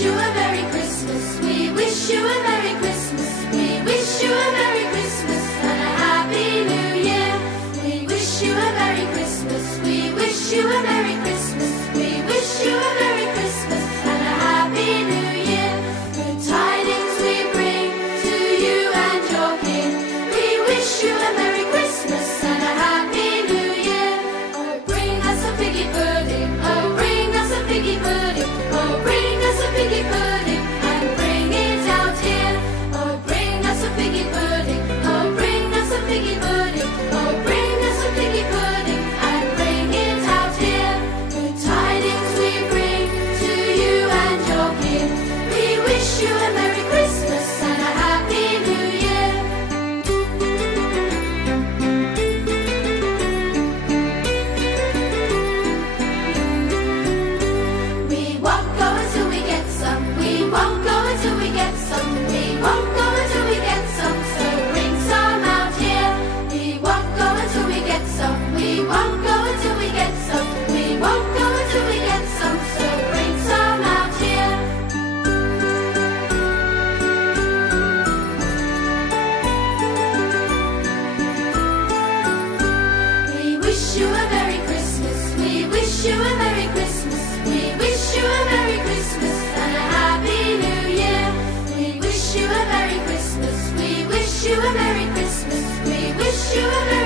wish you a Merry Christmas. We wish you a Merry Christmas. We wish you a Merry Christmas and a Happy New Year. We wish you a Merry Christmas. We wish you a Merry Christmas. We wish you a Merry Christmas and a Happy New Year. Good tidings we bring to you and your King. We wish you a Merry Christmas and a Happy New Year. Oh, bring us a figgy pudding. Oh, bring us a figgy pudding. Oh, bring us a figgy pudding and bring it out here. Oh, bring us a figgy pudding. Oh, bring us a figgy pudding. Oh, bring us a figgy pudding and bring it out here. Good tidings we bring to you and your King. We wish you a Merry Christmas and a Happy New Year. We won't go until we get some. We won't go until we get some. We won't go until we get some. So bring some out here. We won't go until we get some. We won't go until we get some. We won't go until we get some. So bring some out here. We wish you a Merry Christmas. We wish you a Merry Christmas. We wish you a Merry Christmas and a Happy New Year. We wish you a Merry Christmas. We wish you a Merry Christmas. We wish you a Merry